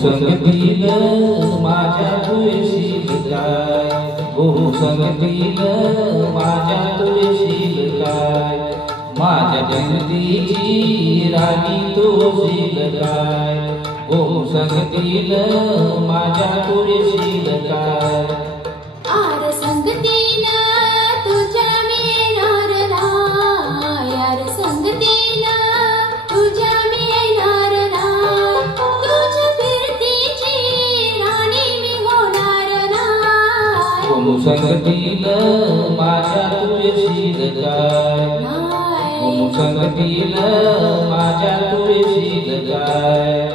संगतील माझ्या तुळशील काय, संगतील माझ्या तुळशील काय, माझ्या गणतीची राणी तुळशील काय, संगतील माझ्या तुळशील काय. आर संगतीन तुझ्या मिळणार राय, आर संगतीन तुझ्या मिळणार राय, तुझ्या फिरतीची राणी मी होणार राय. संगतील माझ्या तुळशील काय, संगतील माझ्या तुळशील काय.